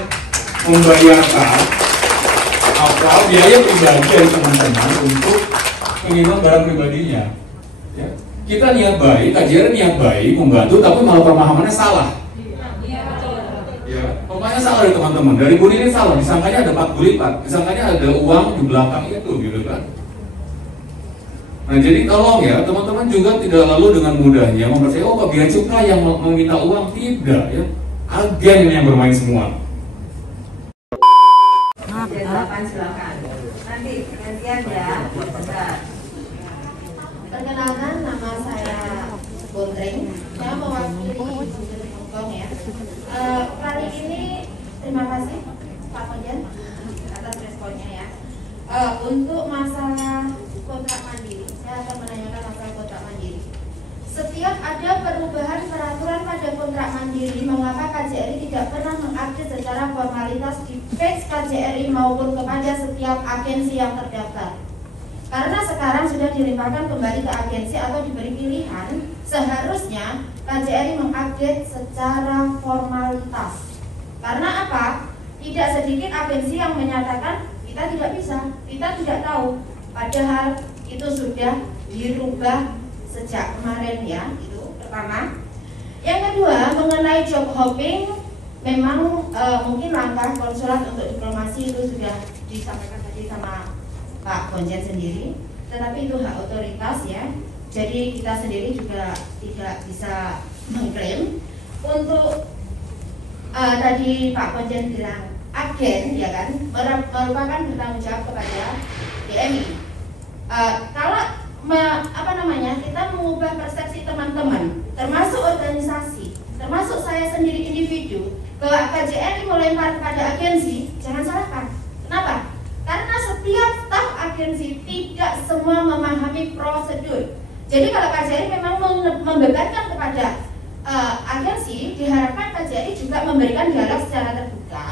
biaya pribadi dari teman-teman untuk pengiriman barang pribadinya. Ya. Kita niat baik, KJRI niat baik membantu, tapi malah pemahamannya salah. Ya, pokoknya salah dari teman-teman. Dari Bu Nini salah, disangkanya ada 40 lipat, disangkanya ada uang di belakang itu, gitu kan? Nah, jadi tolong ya, teman-teman juga tidak lalu dengan mudahnya mempercayai, Pak Bea Cukai yang meminta uang, tidak ya. Agen yang bermain semua. Silakan. Nanti gantian ya. Bentar. Perkenalkan, nama saya Bontring. Saya mewakili Hongkong ya. Kali ini terima kasih Pak Konjen atas responnya ya. Untuk masalah kontrak mandiri, saya akan menanyakan masalah kontrak mandiri. Setiap ada perubahan peraturan pada kontrak mandiri, mengapa KJRI tidak pernah mengupdate secara formalitas di page KJRI maupun kepada setiap agensi yang terdaftar? Karena sekarang sudah dilimpahkan kembali ke agensi atau diberi pilihan, seharusnya KJRI mengupdate secara formalitas. Karena apa? Tidak sedikit agensi yang menyatakan kita tidak bisa, kita tidak tahu. Padahal itu sudah dirubah sejak kemarin ya, itu pertama. Yang kedua, mengenai job hopping, memang mungkin langkah konsulat untuk diplomasi itu sudah disampaikan tadi sama Pak Konjen sendiri, tetapi itu hak otoritas ya. Jadi kita sendiri juga tidak bisa mengklaim. Untuk tadi Pak Konjen bilang agen ya kan, merupakan bertanggung jawab kepada DMI. Kalau kita mengubah persepsi teman-teman, termasuk organisasi, termasuk saya sendiri individu, bahwa KJRI melempar kepada agensi, jangan salahkan. Kenapa? Karena setiap staf agensi tidak semua memahami prosedur. Jadi kalau KJRI memang membebankan kepada agensi, diharapkan KJRI juga memberikan dialog secara terbuka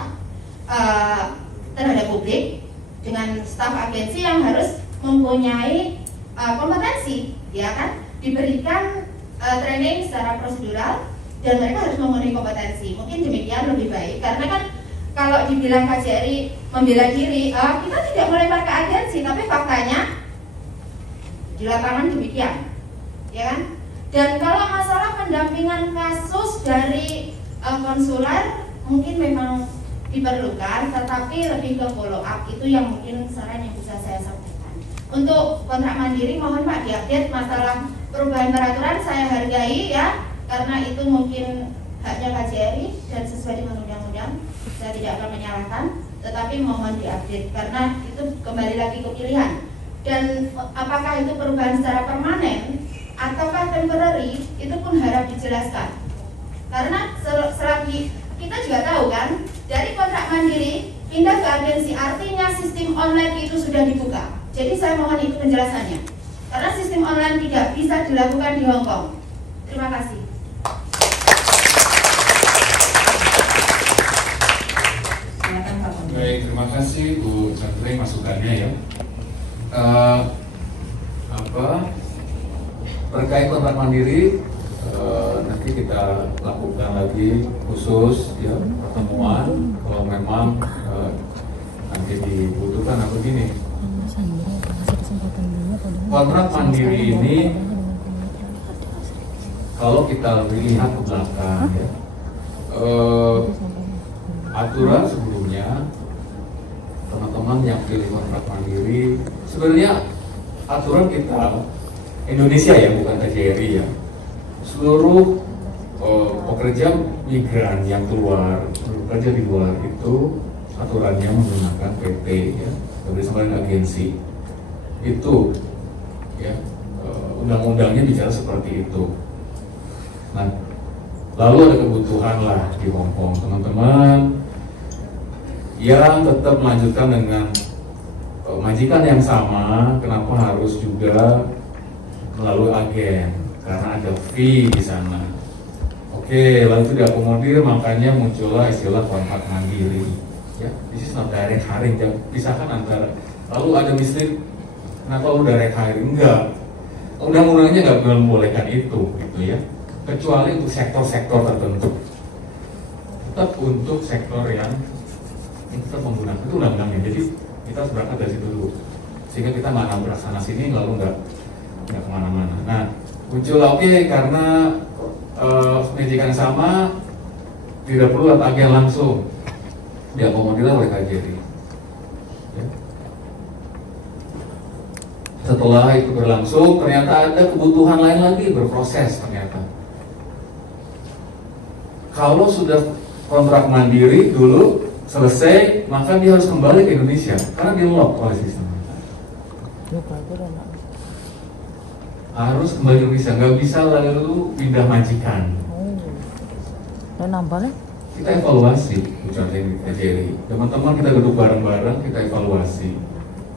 terhadap publik dengan staf agensi yang harus mempunyai kompetensi, ya kan? Diberikan training secara prosedural dan mereka harus memenuhi kompetensi. Mungkin demikian lebih baik, karena kan kalau dibilang KJRI membela diri, kita tidak melempar ke agensi, tapi faktanya di lapangan demikian, ya kan? Dan kalau masalah pendampingan kasus dari konsuler mungkin memang diperlukan, tetapi lebih ke follow up, itu yang mungkin saran yang bisa saya sampaikan. Untuk kontrak mandiri mohon Pak diupdate masalah perubahan peraturan, saya hargai ya, karena itu mungkin haknya KJRI dan sesuai dengan undang-undang, saya tidak akan menyalahkan, tetapi mohon diupdate karena itu kembali lagi ke pilihan. Dan apakah itu perubahan secara permanen ataukah temporary, itu pun harap dijelaskan. Karena selagi kita juga tahu kan, dari kontrak mandiri pindah ke agensi, artinya sistem online itu sudah dibuka. Jadi saya mohon itu penjelasannya. Karena sistem online tidak bisa dilakukan di Hong Kong. Terima kasih. Baik, terima kasih Bu Chandra masukannya ya. Terkait kontrak mandiri, nanti kita lakukan lagi khusus ya pertemuan kalau memang nanti dibutuhkan. Aku gini, kontrak mandiri ini kalau kita lihat ke belakang ya, aturan sebelumnya teman-teman yang pilih kontrak mandiri, sebenarnya aturan kita Indonesia ya, bukan KJRI ya, seluruh pekerja migran yang keluar, bekerja di luar itu aturannya menggunakan PT ya, bersama dengan agensi itu ya, undang-undangnya bicara seperti itu. Nah, lalu ada kebutuhan lah di Hong Kong teman-teman yang tetap melanjutkan dengan majikan yang sama, kenapa harus juga melalui agen? Karena ada fee di sana. Oke, lalu itu diakomodir, makanya muncullah istilah kontrak mandiri. Ya, this is not direct hiring. Jangan pisahkan antara. Lalu ada mislead, kenapa lu direct hiring? Enggak. Undang-undangnya nggak membolehkan itu, gitu ya. Kecuali untuk sektor-sektor tertentu. Tetap untuk sektor yang tetap menggunakan itu undang-undangnya. Jadi kita harus berangkat dari situ dulu, sehingga kita nggak nabrak sana sini lalu nggak kemana-mana. Nah, muncul oke karena pendidikan sama, tidak perlu agen langsung, diakomodir oleh KJRI. Ya. Setelah itu berlangsung, ternyata ada kebutuhan lain lagi berproses ternyata. Kalau sudah kontrak mandiri dulu selesai, maka dia harus kembali ke Indonesia karena di lock oleh sistem. Harus kembali ke Indonesia, nggak bisa lalu pindah majikan. Dan nambahnya? Kita evaluasi, ucapan KJRI. Teman-teman kita duduk bareng-bareng, kita evaluasi.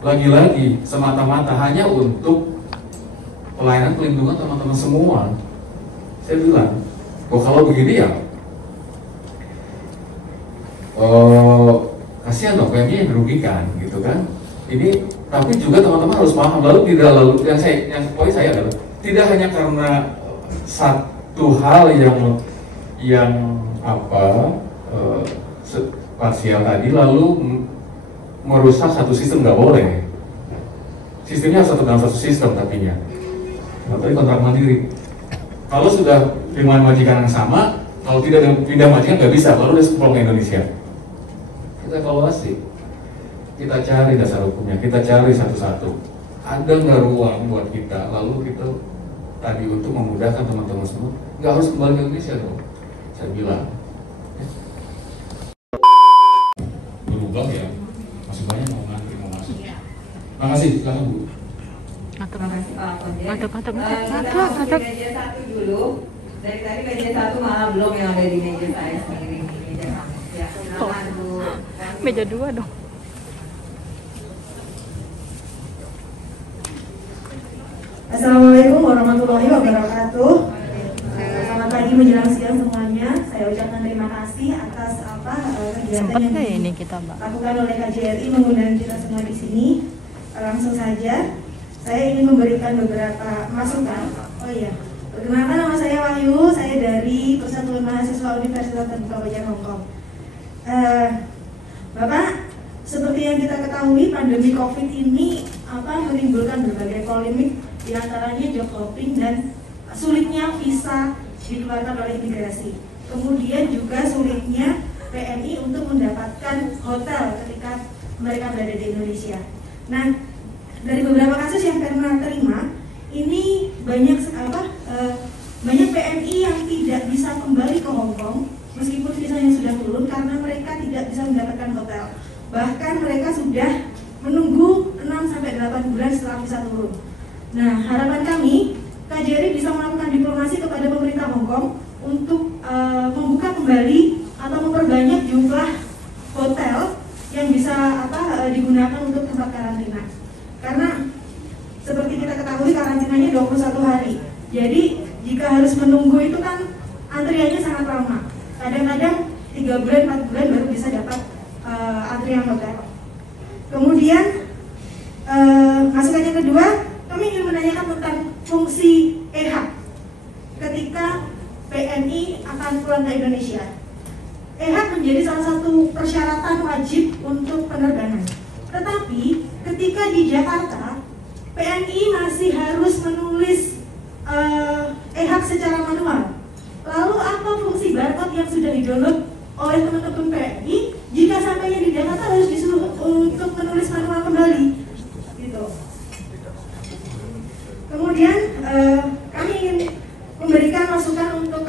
Lagi-lagi semata-mata hanya untuk pelayanan pelindungan teman-teman semua. Saya bilang, kalau begini ya, kasihan dong, PMI yang dirugikan, gitu kan? Ini, tapi juga teman-teman harus paham. Lalu tidak lalu yang poin saya adalah tidak hanya karena satu hal yang parsial tadi lalu merusak satu sistem, nggak boleh. Sistemnya harus dalam satu sistem tapinya. Tapi kontrak mandiri. Kalau sudah dengan majikan yang sama, kalau tidak pindah majikan nggak bisa. Lalu udah pulang ke Indonesia. Kita evaluasi, kita cari dasar hukumnya, kita cari satu-satu. Ada nggak ruang buat kita? Lalu kita tadi untuk memudahkan teman-teman semua, nggak harus kembali ke Indonesia dong. Saya bilang. Berubah ya, masih banyak mau ngantri mau masuk. Terima kasih, silakan Bu. Terima kasih Pak Konjen. Mantap. Meja satu dulu. Dari tadi meja satu malah belum yang ada di meja saya sendiri. Meja kamu. Ya, silakan Bu. Meja 2 dong. Assalamualaikum warahmatullahi wabarakatuh. Selamat pagi menjelang siang semuanya. Saya ucapkan terima kasih atas kegiatan yang ini kita dilakukan oleh KJRI mengundang kita semua di sini. Langsung saja, saya ingin memberikan beberapa masukan. Oh iya, perkenalkan nama saya Wahyu. Saya dari Persatuan Mahasiswa Universitas Terbuka Bajar Hong Kong. Bapak, seperti yang kita ketahui, pandemi COVID ini menimbulkan berbagai polemik diantaranya job hopping dan sulitnya visa dikeluarkan oleh imigrasi. Kemudian juga sulitnya PNI untuk mendapatkan hotel ketika mereka berada di Indonesia. Nah, dari beberapa kasus yang pernah terima, ini banyak PNI yang tidak bisa kembali ke Hong Kong meskipun visanya sudah turun karena mereka tidak bisa mendapatkan hotel. Bahkan mereka sudah menunggu 6-8 bulan setelah visa turun. Nah, harapan kami KJRI bisa melakukan diplomasi kepada pemerintah Hong Kong untuk membuka kembali atau memperbanyak jumlah hotel yang bisa digunakan untuk tempat karantina. Karena seperti kita ketahui karantinanya 21 hari. Jadi jika harus menunggu itu kan antriannya sangat lama. Kadang-kadang 3 bulan, 4 bulan baru bisa dapat antrian hotel. Kemudian masukan yang kedua, kami ingin menanyakan tentang fungsi EHAK ketika PNI akan pulang ke Indonesia. EHAK menjadi salah satu persyaratan wajib untuk penerbangan. Tetapi ketika di Jakarta, PNI masih harus menulis EHAK secara manual. Lalu apa fungsi barcode yang sudah di-download oleh teman-teman PNI jika sampainya di Jakarta harus disuruh untuk menulis manual kembali? Gitu. Kemudian kami ingin memberikan masukan untuk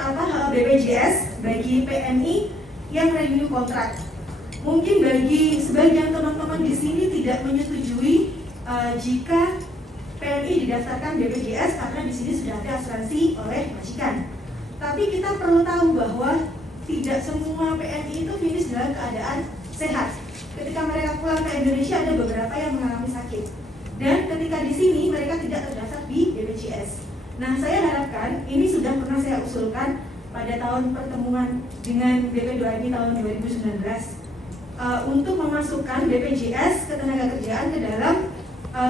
BPJS bagi PNI yang renew kontrak. Mungkin bagi sebagian teman-teman di sini tidak menyetujui jika PNI didaftarkan BPJS karena di sini sudah ada asuransi oleh majikan. Tapi kita perlu tahu bahwa tidak semua PNI itu finish dalam keadaan sehat. Ketika mereka pulang ke Indonesia ada beberapa yang mengalami sakit. Dan ketika di sini mereka tidak terdaftar di BPJS. Nah, saya harapkan ini sudah pernah saya usulkan pada tahun pertemuan dengan BP2MI tahun 2019 untuk memasukkan BPJS ketenagakerjaan ke dalam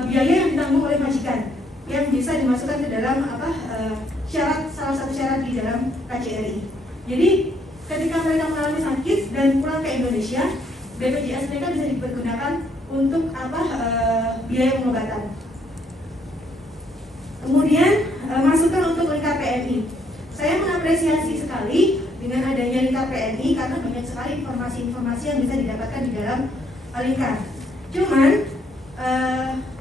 biaya yang ditanggung oleh majikan yang bisa dimasukkan ke dalam salah satu syarat di dalam KJRI. Jadi ketika mereka mengalami sakit dan pulang ke Indonesia, BPJS mereka bisa dipergunakan untuk biaya pengobatan. Kemudian masukan untuk lingkar PNI. Saya mengapresiasi sekali dengan adanya lingkar PNI karena banyak sekali informasi-informasi yang bisa didapatkan di dalam lingkar. Cuman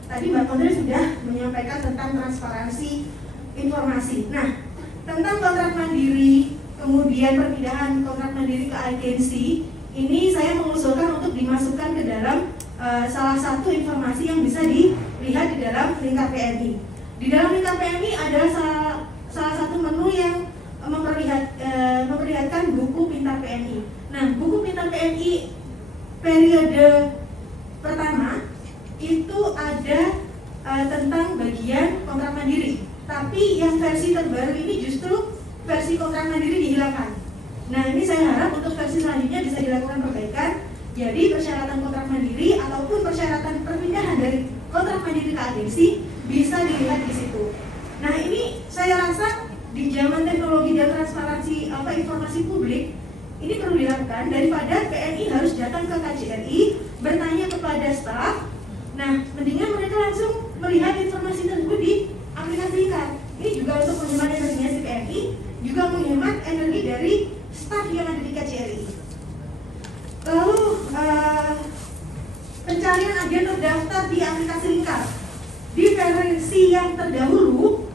tadi Mbak Kondre sudah menyampaikan tentang transparansi informasi. Nah, tentang kontrak mandiri, kemudian perpindahan kontrak mandiri ke agensi, ini saya mengusulkan untuk dimasukkan ke dalam salah satu informasi yang bisa dilihat di dalam lingkar PNI. Di dalam lingkar PNI adalah salah satu menu yang memperlihatkan buku Pintar PNI. Nah, buku Pintar PNI periode pertama itu ada tentang bagian kontrak mandiri. Tapi yang versi terbaru ini justru versi kontrak mandiri dihilangkan. Nah, ini saya harap untuk versi selanjutnya bisa dilakukan perbaikan. Jadi persyaratan kontrak mandiri ataupun persyaratan perpindahan dari kontrak mandiri ke agensi bisa dilihat di situ. Nah, ini saya rasa di zaman teknologi dan transparansi informasi publik ini perlu dilakukan daripada PNI harus datang ke KJRI bertanya kepada staf. Nah, mendingan mereka langsung melihat informasi tersebut di aplikasi lingkar. Ini juga untuk menghemat energinya si PNI, juga menghemat energi dari staf yang ada di KJRI. Lalu pencarian agen terdaftar di aplikasi lingkar. Di versi yang terdahulu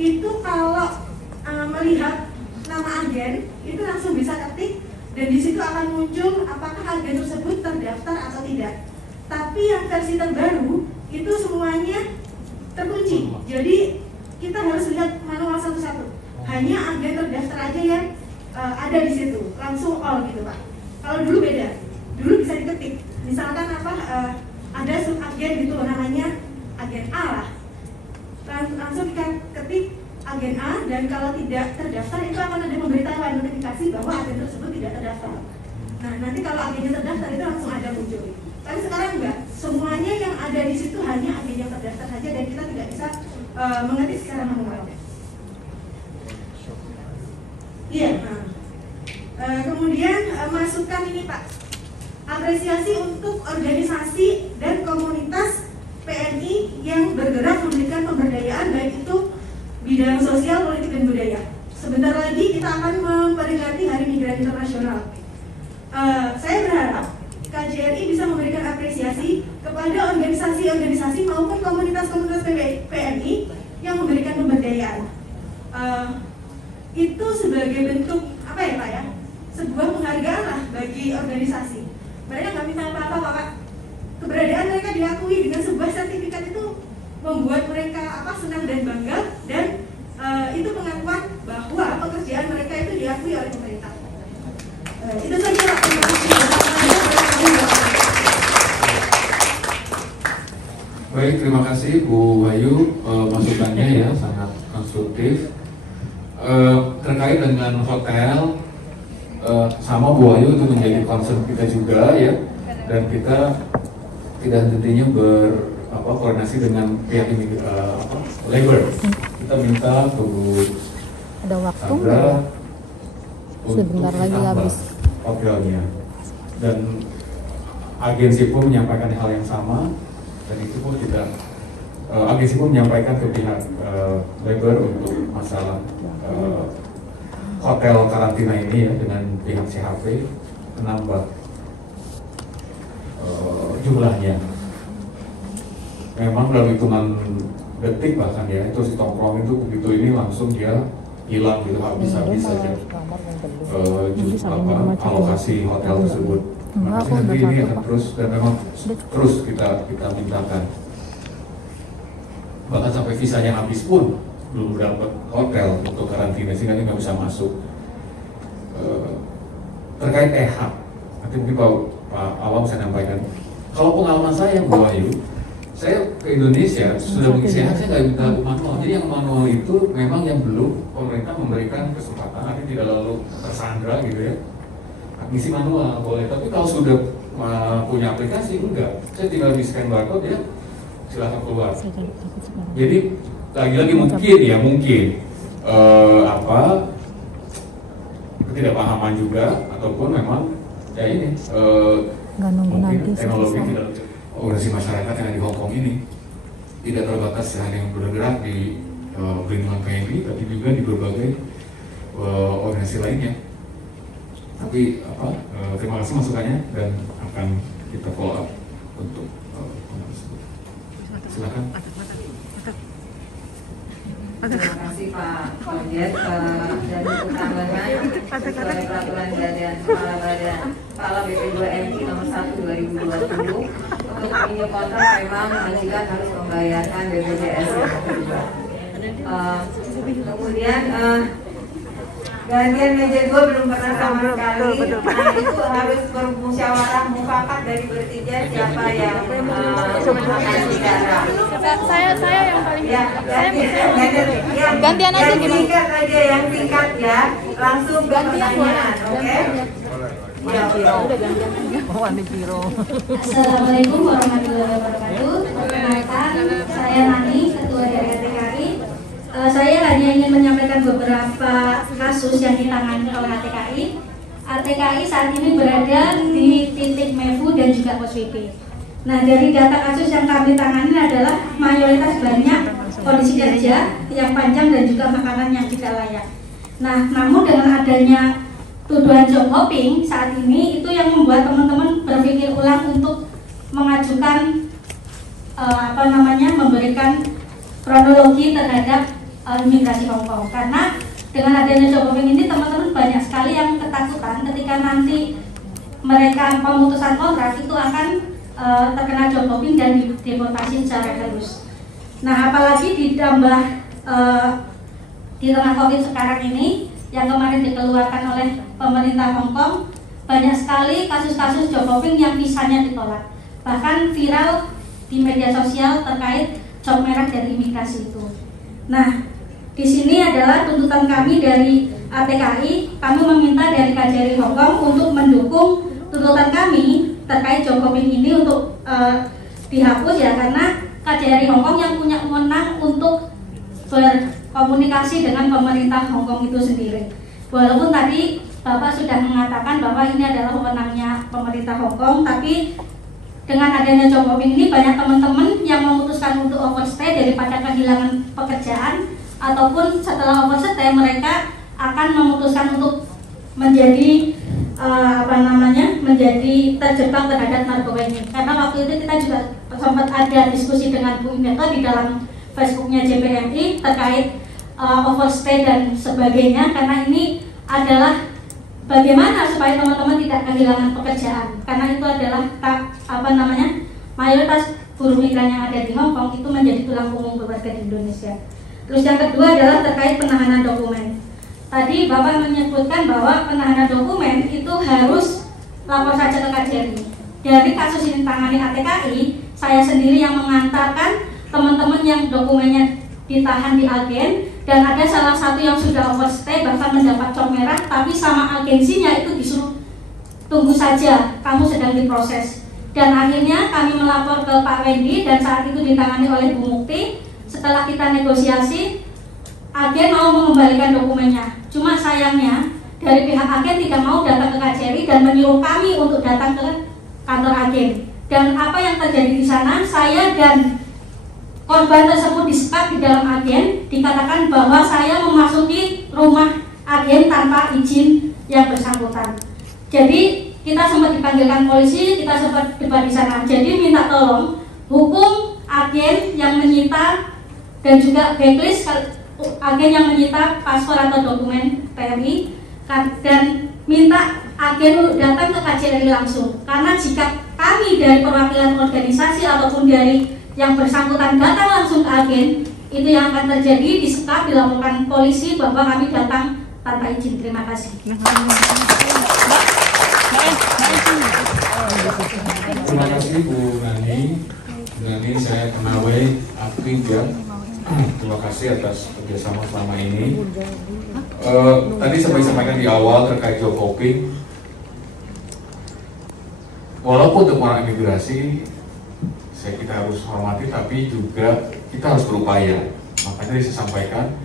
itu kalau melihat nama agen itu langsung bisa ketik dan di situ akan muncul apakah agen tersebut terdaftar atau tidak. Tapi yang versi terbaru itu semuanya terkunci. Jadi kita harus lihat manual satu-satu. Hanya agen terdaftar aja yang ada di situ, langsung all gitu Pak. Kalau dulu beda. Dulu bisa diketik. Misalkan ada sub agen gitu namanya agen A lah. Langsung kita ketik agen A dan kalau tidak terdaftar itu akan ada pemberitahuan notifikasi bahwa agen tersebut tidak terdaftar. Nah, nanti kalau agennya terdaftar itu langsung ada muncul. Tapi sekarang enggak, semuanya yang ada di situ hanya agen yang terdaftar saja dan kita tidak bisa mengetik secara manual. Iya. Kemudian masukan ini Pak, apresiasi untuk organisasi dan komunitas PNI yang bergerak memberikan pemberdayaan baik itu bidang sosial, politik, dan budaya. Sebentar lagi kita akan memperingati Hari Migran Internasional. Saya berharap KJRI bisa memberikan apresiasi kepada organisasi-organisasi maupun komunitas-komunitas PNI yang memberikan pemberdayaan. Itu sebagai bentuk apa ya Pak ya? Sebuah penghargaan lah bagi organisasi. Mereka nggak minta apa-apa Pak. Keberadaan mereka diakui dengan sebuah sertifikat itu membuat mereka senang dan bangga, dan itu pengakuan bahwa pekerjaan mereka itu diakui oleh pemerintah. Itu saja Pak. Terima kasih. Baik, terima kasih Bu Wahyu, masukannya ya sangat konstruktif. Terkait dengan hotel, sama Bu Wahyu itu menjadi concern kita juga ya, dan kita tidak hentinya berkoordinasi dengan pihak labor. Kita minta ke Bu Ada waktu Sandra sebentar untuk lagi habis hotelnya, dan agensi pun menyampaikan hal yang sama, dan itu pun tidak agensi pun menyampaikan ke pihak labor untuk masalah hotel karantina ini ya, dengan pihak CHP menambah jumlahnya. Memang dalam hitungan detik bahkan ya, itu si tongkrong itu begitu ini langsung dia hilang gitu, habis-habis saja alokasi hotel tersebut. Nanti ini akan terus, dan memang terus kita mintakan, bahkan sampai visanya habis pun belum dapat hotel untuk karantina sehingga nggak bisa masuk. Terkait EHAP, nanti mungkin Pak Awam bisa nyampaikan. Kalau pengalaman saya Bu Wahyu, saya ke Indonesia sudah mengisi EHAP, saya nggak minta manual. Jadi yang manual itu memang yang belum pemerintah memberikan kesempatan, nanti tidak lalu tersandra gitu ya. Ngisi manual boleh, tapi kalau sudah punya aplikasi enggak, saya tinggal di scan barcode ya, silahkan keluar. Jadi lagi-lagi mungkin ketidakpahaman juga, ataupun memang ya ini mungkin teknologi tidak, organisasi masyarakat yang di Hong Kong ini tidak terbatas hanya yang bergerak di perlindungan PNI, tapi juga di berbagai organisasi lainnya. Tapi terima kasih masukannya, dan akan kita follow up untuk silakan. Terima kasih Pak Kojet, dan untuk tambahan sesuai peraturan Badan Kepala BP2MI nomor 1 2020 untuk renew kontrak memang majikan harus membayarkan BPJS. Kemudian gantian meja 2 belum pernah sama sekali. Nah itu harus bermusyawarah mufakat dari bertiga siapa yang akan bicara. Saya yang paling ya, gantian aja gimana? Singkat aja, yang singkat ya, langsung ke pertanyaan, oke? Assalamualaikum warahmatullahi wabarakatuh. Perkenalkan, saya Nani, Ketua dari ATKI. Saya hanya ingin menyampaikan beberapa kasus yang ditangani oleh ATKI. ATKI saat ini berada di titik MEFU dan juga POSWP. Nah, dari data kasus yang kami tangani adalah mayoritas banyak kondisi kerja yang panjang dan juga makanan yang tidak layak. Nah, namun dengan adanya tuduhan job hopping saat ini itu yang membuat teman-teman berpikir ulang untuk mengajukan memberikan kronologi terhadap imigrasi Hong Kong, karena dengan adanya job hopping ini teman-teman banyak sekali yang ketakutan ketika nanti mereka pemutusan kontrak itu akan terkena job hopping dan deportasi secara halus. Nah, apalagi ditambah di tengah COVID sekarang ini yang kemarin dikeluarkan oleh pemerintah Hong Kong, banyak sekali kasus-kasus job hopping yang visanya ditolak, bahkan viral di media sosial terkait job merah dari imigrasi itu. Nah, di sini adalah tuntutan kami dari ATKI. Kami meminta dari KJRI Hong Kong untuk mendukung tuntutan kami terkait job hopping ini untuk dihapus ya, karena KJRI Hong Kong yang punya wewenang untuk berkomunikasi dengan pemerintah Hong Kong itu sendiri. Walaupun tadi Bapak sudah mengatakan bahwa ini adalah wewenangnya pemerintah Hong Kong, tapi dengan adanya job hopping ini banyak teman-teman yang memutuskan untuk overstay daripada kehilangan pekerjaan, ataupun setelah overstay mereka akan memutuskan untuk menjadi menjadi terjebak terhadap narkoba ini. Karena waktu itu kita juga sempat ada diskusi dengan Bu Indah di dalam Facebooknya JPMI terkait overstay dan sebagainya, karena ini adalah bagaimana supaya teman-teman tidak kehilangan pekerjaan, karena itu adalah mayoritas buruh migran yang ada di Hong Kong itu menjadi tulang punggung keluarga di Indonesia. Terus yang kedua adalah terkait penahanan dokumen. Tadi Bapak menyebutkan bahwa penahanan dokumen itu harus lapor saja ke KJRI. Dari kasus ini tangani ATKI, saya sendiri yang mengantarkan teman-teman yang dokumennya ditahan di agen, dan ada salah satu yang sudah overstay bahkan mendapat cop merah, tapi sama agensinya itu disuruh tunggu saja, kamu sedang diproses. Dan akhirnya kami melapor ke Pak Wendy dan saat itu ditangani oleh Bu Mukti. Setelah kita negosiasi, agen mau mengembalikan dokumennya. Cuma sayangnya dari pihak agen tidak mau datang ke KJRI dan menyuruh kami untuk datang ke kantor agen. Dan apa yang terjadi di sana, saya dan korban tersebut disekap di dalam agen, dikatakan bahwa saya memasuki rumah agen tanpa izin yang bersangkutan. Jadi kita sempat dipanggilkan polisi, kita sempat debat di sana. Jadi minta tolong hukum agen yang menyita dan juga blacklist agen yang menyita paspor atau dokumen PMI, dan minta agen untuk datang ke KJRI langsung. Karena jika kami dari perwakilan organisasi ataupun dari yang bersangkutan datang langsung ke agen, itu yang akan terjadi, disekap, dilaporkan polisi bahwa kami datang tanpa izin. Terima kasih. Terima kasih Bu Nani. Bu Nani, saya pegawai aktif ya. Terima kasih atas kerjasama selama ini. Tadi saya sampaikan di awal terkait job hopping. Walaupun untuk orang imigrasi kita harus hormati, tapi juga kita harus berupaya. Makanya saya sampaikan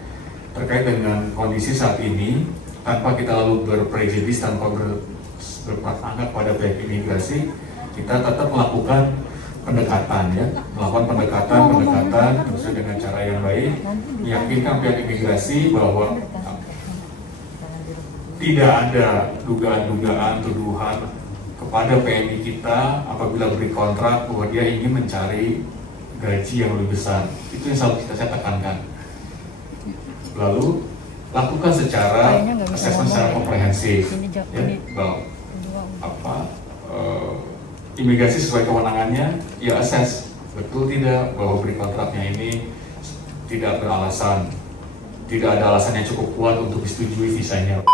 terkait dengan kondisi saat ini, tanpa kita lalu berprejudis, tanpa berprasangka pada pihak imigrasi, kita tetap melakukan pendekatan ya, melakukan pendekatan sesuai dengan cara yang baik, meyakinkan pihak imigrasi bahwa tidak ada dugaan-dugaan, tuduhan kepada PMI kita apabila beri kontrak bahwa dia ingin mencari gaji yang lebih besar. Itu yang selalu saya tekankan. Lalu lakukan secara assessment secara komprehensif ya, bahwa imigrasi sesuai kewenangannya ya assess betul tidak bahwa beri kontraknya ini tidak beralasan, tidak ada alasan yang cukup kuat untuk disetujui visanya.